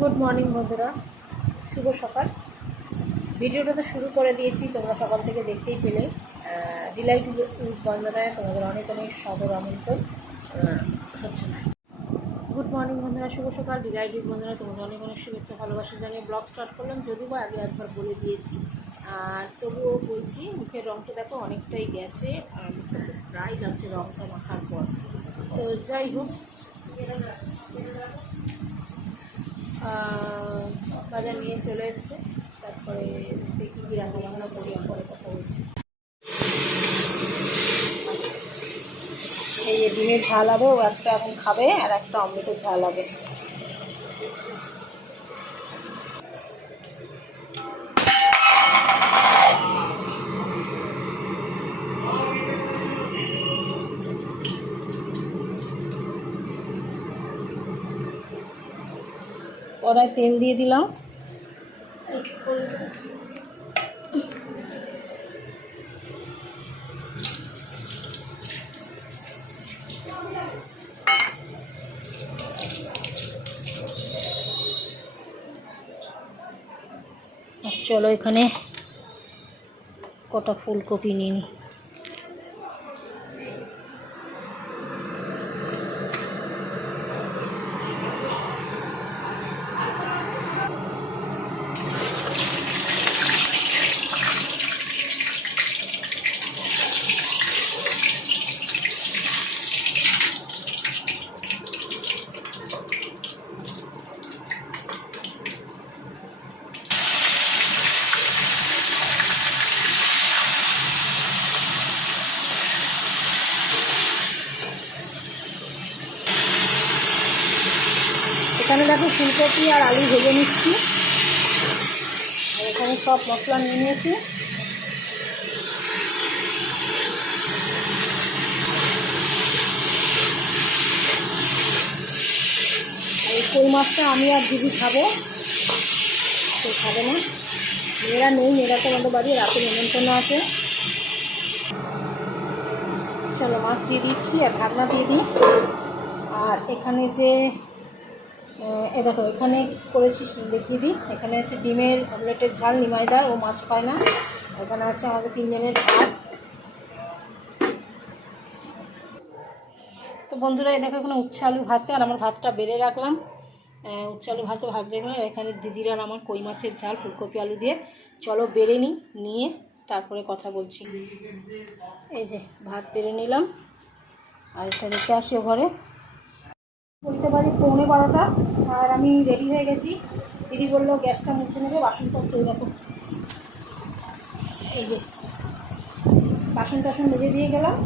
Good morning বন্ধুরা। শুভ সকাল। ভিডিওটা তো শুরু করে দিয়েছি, তোমরা সকাল থেকে দেখতেই পেলে। ডিলাইট বন্ধনায় তোমাদের অনেক অনেক সদর আমন্ত্রণ। হচ্ছে না। গুড মর্নিং বন্ধুরা। শুভ সকাল। ডিলাইট বন্ধুরা তোমাদের অনেক অনেক শুভেচ্ছা, ভালোবাসা জানিয়ে ব্লগ স্টার্ট করলাম। যদিও আগে একবার বলে দিয়েছি। আর তবুও বলছি, মুখের রঙটা দেখো, অনেকটাই গেছে। আর ড্রাই লাগছে রঙটা মাখার পর। তো যাই হোক। বাজার নিয়ে চলে এসছে। তারপরে দেখি কি রান্না বান্না করি পরে কথা বলছি। এই ডিমের ঝাল হবে ও একটা এখন খাবে আর একটা অমৃতের ঝাল হবে। কড়াই তেল দিয়ে দিলাম। চলো এখানে কটা ফুলকপি নিয়ে নিই এখানে দেখো ফুলকপি আর আলু ভেজে নিচ্ছি। আর এখানে সব মশলা নিয়ে নিয়েছি। কই মাছটা আমি আর দিদি খাব। কেউ খাবে না। মেয়েরা নেই, মেয়েরা তো আমাদের বাড়ি রাতে নিমন্ত্রণ আছে। চলো মাছ দিয়ে দিচ্ছি আর ঢাকনা দিয়ে দিই। আর এখানে যে এ দেখো, এখানে করেছি দেখিয়ে দিই। এখানে আছে ডিমের অমলেটের ঝাল, নিমাইদার ও মাছ খায় না এখানে আছে আমাদের তিনজনের ভাত। তো বন্ধুরা এই দেখো, এখানে উচ্ছে আলু ভাতে, আর আমার ভাতটা বেড়ে রাখলাম। উচ্ছে আলু ভাতে ভাত রেখে এখানে দিদির আর আমার কই মাছের ঝাল, ফুলকপি আলু দিয়ে। চলো বেড়ে নিই, নিয়ে তারপরে কথা বলছি। এই যে, ভাত বেড়ে নিলাম। আর এটা রেখে আসি ঘরে। বলতে পারি পৌনে বারোটা। আর আমি রেডি হয়ে গেছি। দিদি বলল, গ্যাসটা মুছে নেবে, বাসনপত্র দেখো। এই যে, বাসন টাসন মেজে দিয়ে গেলাম।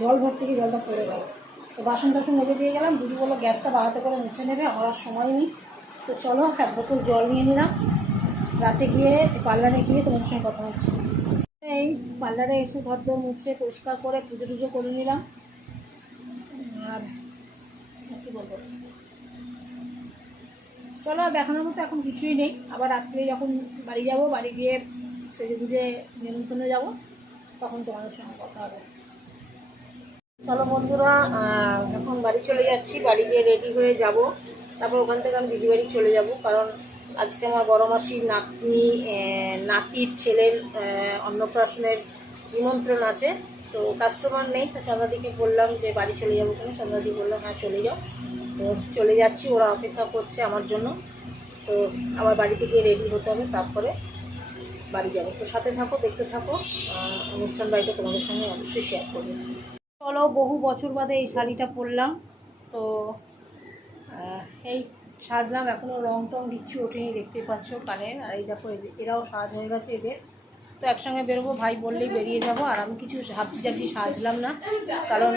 জল ভর্তি গিয়ে জলটা পড়ে গেল। তো বাসন টাসন মেজে দিয়ে গেলাম। দিদি বলল, গ্যাসটা বাড়াতে করে মুছে নেবে, আমার সময় নেই। তো চলো, এক বোতল জল নিয়ে নিলাম। রাতে গিয়ে পার্লারে গিয়ে তোমার সঙ্গে কথা হচ্ছে। এই পার্লারে এসে ঘর দর মুছে পরিষ্কার করে পুজো টুজো করে নিলাম। আর কী বলব? চলো দেখানোর মতো এখন কিছুই নেই। আবার রাত্রে যখন বাড়ি যাব, বাড়ি গিয়ে সেজে গুজে নিমন্ত্রণে যাব, তখন তোমাদের সঙ্গে কথা হবে। চলো বন্ধুরা এখন বাড়ি চলে যাচ্ছি। বাড়ি গিয়ে রেডি হয়ে যাব। তারপর ওখান থেকে আমি দিদি বাড়ি চলে যাব, কারণ আজকে আমার বড় মাসির নাতনি নাতির ছেলের অন্নপ্রাশনের নিমন্ত্রণ আছে। তো কাস্টমার নেই, তো সন্ধ্যাদিকে বললাম যে বাড়ি চলে যাব কেন? সন্ধ্যাদি বললাম হ্যাঁ চলে যাও। তো চলে যাচ্ছি, ওরা অপেক্ষা করছে আমার জন্য। তো আমার বাড়ি থেকে রেডি হতে হবে, তারপরে বাড়ি যাব। তো সাথে থাকো, দেখতে থাকো অনুষ্ঠান বাড়িটা তোমাদের সঙ্গে অবশ্যই শেয়ার করবে। চলো, বহু বছর বাদে এই শাড়িটা পরলাম। তো এই সাজলাম এখনও রং টং দিচ্ছি ওঠেনি, দেখতে পাচ্ছ কানের। আর এই দেখো এরাও সাজ হয়ে গেছে এদের। তো একসঙ্গে বেরোবো, ভাই বললেই বেরিয়ে যাব, আর আমি কিছু ভাবছি যাচ্ছি সাজলাম না, কারণ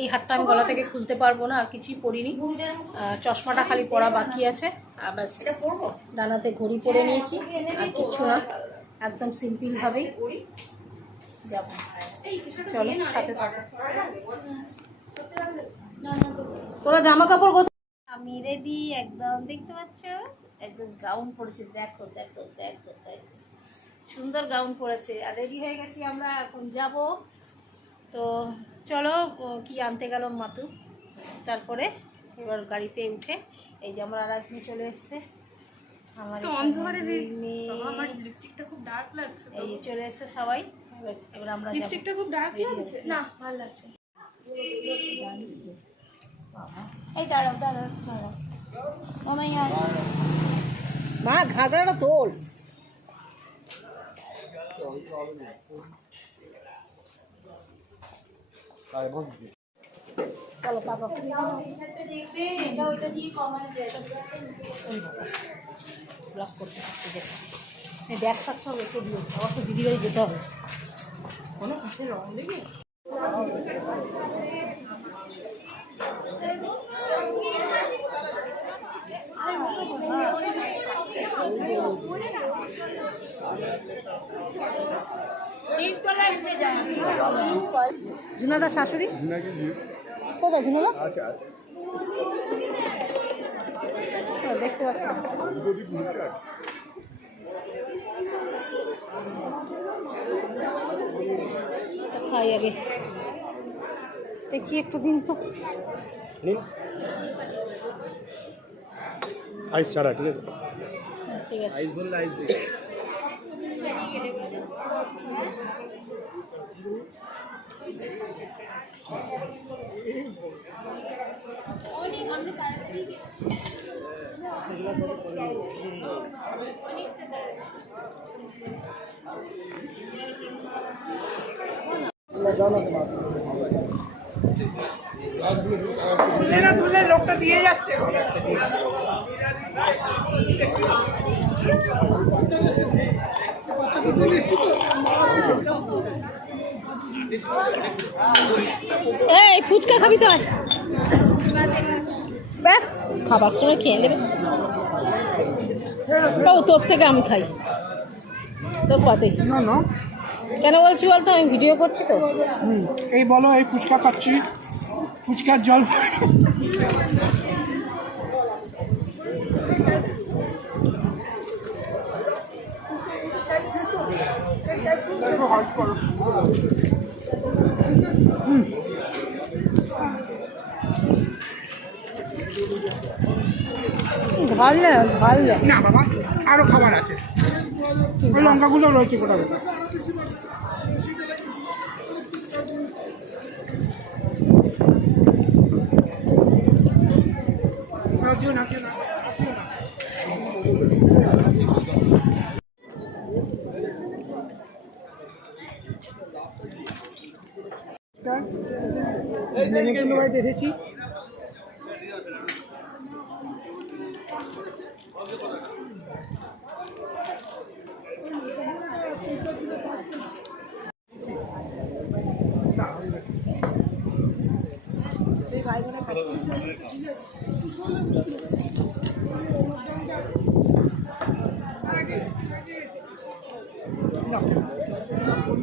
এই হাতটা আমি গলা থেকে খুলতে পারব না, আর কিছুই পরিনি। চশমাটা খালি পরা বাকি আছে, আর ব্যাস, ডানাতে ঘড়ি পরে নিয়েছি, আর কিচ্ছু না, একদম সিম্পলভাবেই যাব। চলো, সাথে তোরা জামা কাপড় আমি রেডি একদম দেখতে পাচ্ছ? একদম গাউন পরেছি দেখো দেখো দেখো দেখো। সুন্দর গাউন পরেছে আর রেডি হয়ে গেছি আমরা এখন যাব। তো চলো কি আনতে গেল মাতু? তারপরে এবার গাড়িতে উঠে এই যে আমার আর এক মেয়ে চলে এসছে। আমার তো অন্ধকারে লিপস্টিকটা খুব ডার্ক লাগছে এই চলে এসছে সবাই। এবার এবার আমরা লিপস্টিকটা খুব ডার্ক লাগছে? না ভালো লাগছে এই দাঁড়াও। মা ঘাগড়াটা তোল। চলো বাবা ব্যাগ শাক সব রেখে দিও। আবার তো দিদি বাড়ি যেতে হবে। কোনো কাছে রং দেবে জুনাদার শাশুড়ি? কোথায় জুনাদা আচ্ছা দেখতে পাচ্ছি। খাই আগে। দেখি একটা দিন তো। আইস ছাড়া ঠিক আছে? ঠিক আছে। আইস বললে আইস তুলে না তুলে লোকটা দিয়ে যাচ্ছে বাচ্চারা এই ফুচকা খাবি তো। খাবার সময় খেয়ে নেবে। ও তোর থেকে আমি খাই। তোর পাতে। না না। কেন বলছি বলতো আমি ভিডিও করছি তো। হুম এই বলো এই ফুচকা খাচ্ছি। ফুচকার জল ঝাল না ঝাল না বাবা আরও খাবার আছে। ওই লঙ্কাগুলো রয়েছে কোথাও না দিও না, দিও না। নেমন্তন্ন বাড়িতে এসেছি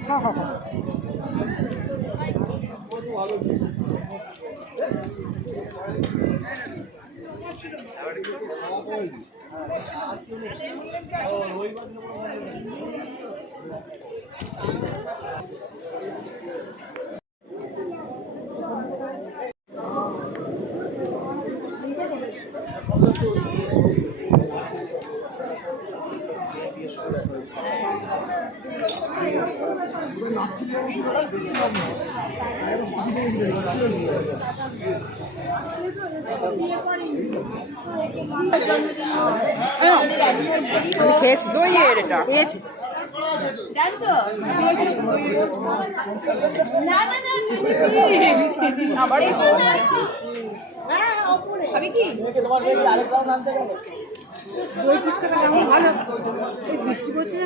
হ্যাঁ হ্যাঁ হ্যাঁ আমি খেয়েছি। দইয়ের এটা। খেয়েছি। দই ফুচকাটা কেমন? ভালো। বৃষ্টি পড়ছে না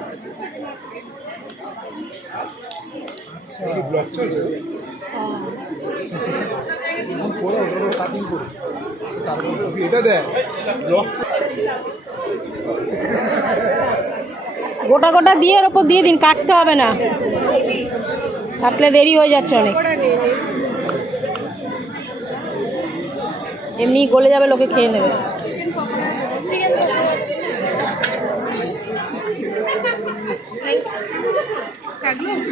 ব্লগ চলছে? করে ওটা কাটিং করে তারপর এটা দেখ ব্লগ গোটা গোটা দিয়ে এর ওপর দিয়ে দিন কাটতে হবে না। কাটলে দেরি হয়ে যাচ্ছে অনেক। এমনি গলে যাবে লোকে খেয়ে নেবে।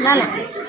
না না।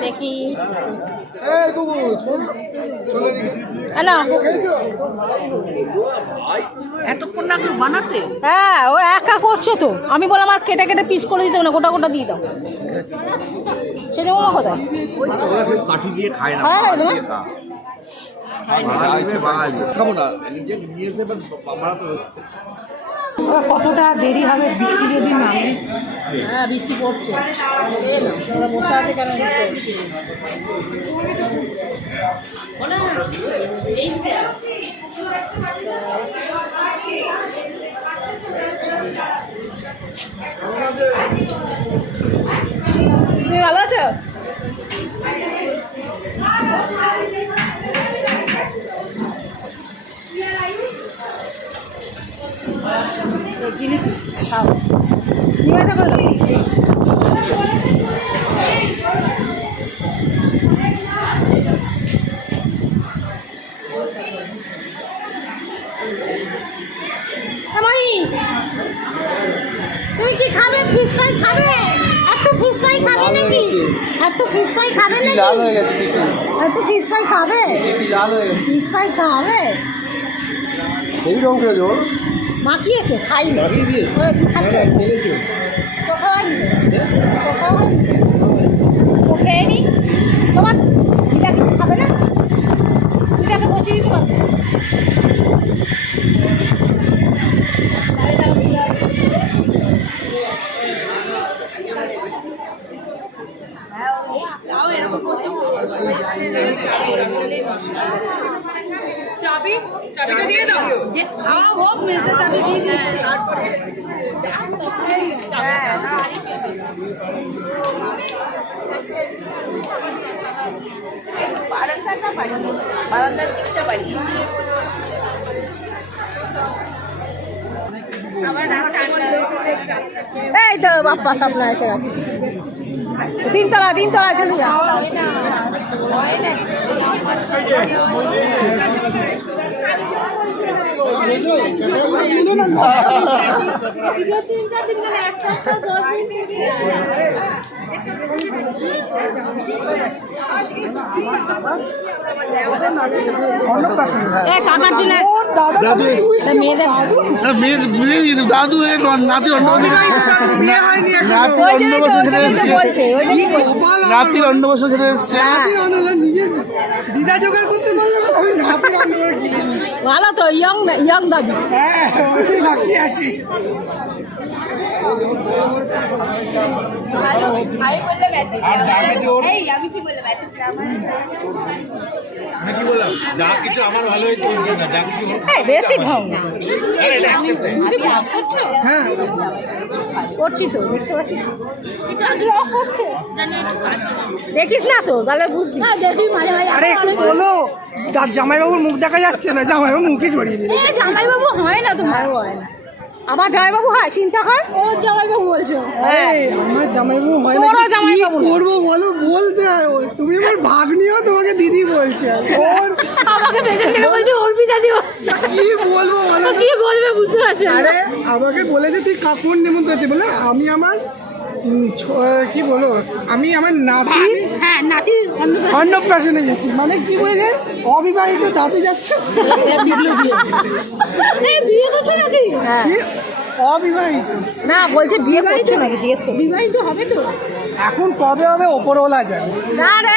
দেখি। হ্যাঁ ও একা করছে তো। আমি বললাম আর কেটে কেটে পিস করে দিতে না গোটা গোটা দিয়ে দাও। সে না খাব না। কতটা দেরি হবে বৃষ্টি যদি নামে হ্যাঁ? বৃষ্টি পড়ছে। ওরা বসে আছে কেন? না, ভালো আছো? জিলিপি খাও তুমি কি খাবে? ফিশ ফ্রাই খাবে? এত ফিশ ফ্রাই খাবে নাকি? এত ফিশ ফ্রাই খাবে নাকি? লাল হয়ে গেছে এত ফিশ ফ্রাই খাবে? লাল হয়ে গেছে। ফিশ ফ্রাই খাবে? এই রং জোর মাখিয়েছে খাইনি। ওই তুমি খাচ্ছ। তো খেয়ে নি? তোমার দিদাকে খাবে না? দিদাকে বসিয়ে দিতে পারবে চাবি চাবিটা দিয়ে দাও খাওয়া হোক মেয়েদের চাবি দিয়ে দিচ্ছি বারান্দাটা বাড়ি বারান্দার দিকটা বাড়ি এই তো বাপ্পা স্বপ্ন এসে গেছে। তিনতলা তিনতলা চলে যা। দাদু নাতি ছেড়ে। নাতির অন্য বছর এসছে। দিদা জোগাড় করতে পারলাম আমি ভালো তো ইয়ং ইয়ং দাদু। হ্যাঁ আমি বাকি আছি যা কিছু আমার ভালো হয়েছে ওর জন্য, যা কিছু বেশি ঢং না। তুমি ভাব করছ হ্যাঁ করছি তো দেখতে পাচ্ছিস দেখিস না তো তাহলে বুঝবি। আরে একটু বলো জামাইবাবুর মুখ দেখা যাচ্ছে না জামাইবাবু মুখে ছড়িয়ে দিল। জামাইবাবু হয় না তোমার হয় না। আমার জামাইবাবু হয় চিন্তা কর। ও জামাইবাবু বলছো? হ্যাঁ। আমার জামাইবাবু হয় না কি জামাইবাবু। করব বলো? বলতে আর ও- তুমি আমার ভাগ্নিও তোমাকে দিদি বলছে। ওর আমাকে পেছন থেকে বলছে অর্পিতা দিও। কি বলব বলো? কি বলবে বুঝতে পারছ আরে আমাকে বলেছে তুই কাকুর নিমন্ত্রণ আছে। বলে আমি আমার কি বলো? আমি আমার নাতি হ্যাঁ নাতির অন্নপ্রাশনে গেছি। মানে কি বলেছে? অবিবাহিত দাদু যাচ্ছে? অবিবাহিত। না বলছে বিয়ে করছ নাকি জিজ্ঞেস করো। বিবাহিত হবে তো। এখন কবে হবে? ওপরওয়ালা যায় না রে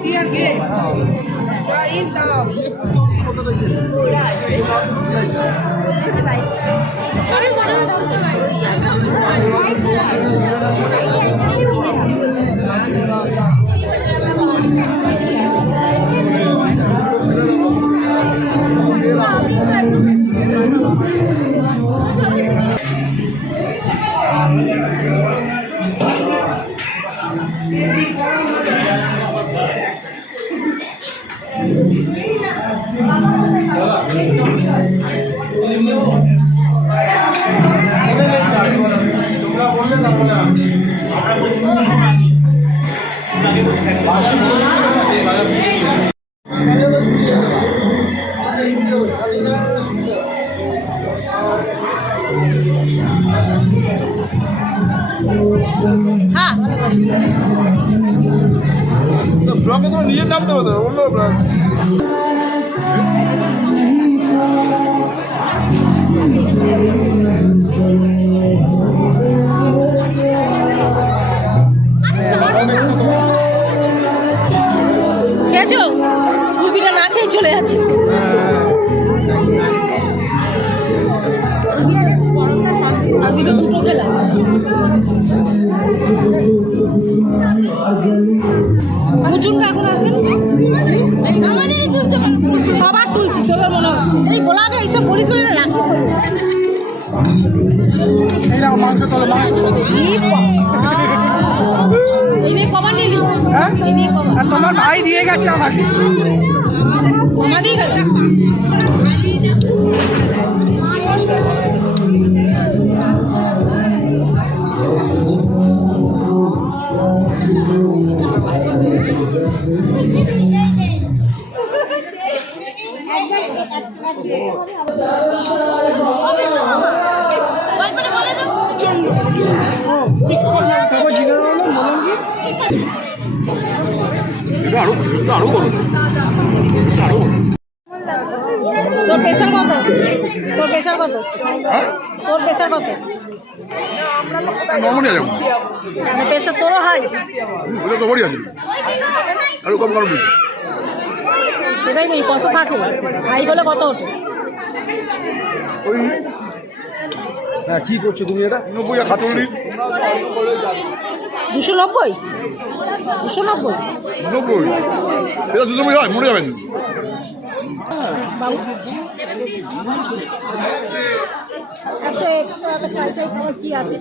ধরে পড়ে আছে হ্যাঁ ব্লগে তোমার নিজের নাম দেবো তো অন্য ব্লগ খেয়েছো? না খেয়ে চলে যাচ্ছে। দুটো খেলাম। এখন আমাদেরই তুলছে সবার তুলছি তোদের মনে হচ্ছে। এই এইসব বলে রাখতে তোমার ভাই দিয়ে গেছে আমাকে। আমাদেরই এটা আরও এটা আরও করুন এটা আরও করুন তোর প্রেশার কত? তোর প্রেশার কত? তোর প্রেশার কত? নর্মালি আছে প্রেশার তোরও হাই ওটা তোমারই আছে আরও কম বেশি সেটাই নেই কত থাকে? হাই হলে কত ওঠে? ওই হ্যাঁ কি করছ তুমি এটা? নব্বই সাতচল্লিশ দুশো নব্বই? দুশো নব্বই? নব্বই। এটা দুশো নব্বই হয় মরে যাবেন। ফ্রাই ফ্রাই খাবার কি আছে?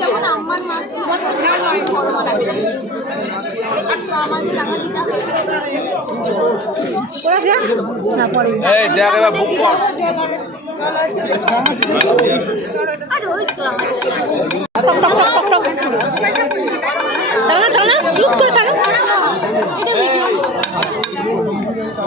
যখন আমার মাকে বড় মা ডাকতে আমাদের রাখা দিদা করেছে না করে এই দেখ এবার বুক কর আরে ওই তো আমার টানা টানা শুট করে টানা এটা ভিডিও ও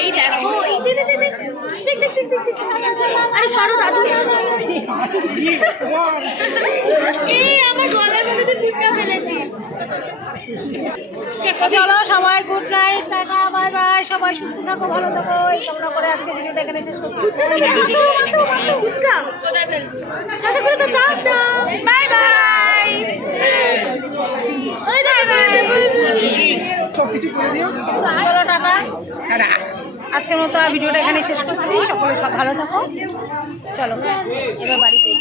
এই দেখো এই দে দে দে দে। দেখ দেখ দেখ দেখ আরে সরো দাদু এই আমার গলার মধ্যে তুই ফুচকা ফেলেছিস চলো সবাই good night tata bye bye সবাই সুস্থ থাকো ভালো থাকো। এই কামনা করে আজকে ভিডিওটা এখানে শেষ করছি। ফুচকা কোথায় ফেল টাটা করে তো টাটা। বাই বাই আজকের মতো ভিডিওটা এখানে শেষ করছি। সকলে সব ভালো থাকো। চলো এবার বাড়িতে।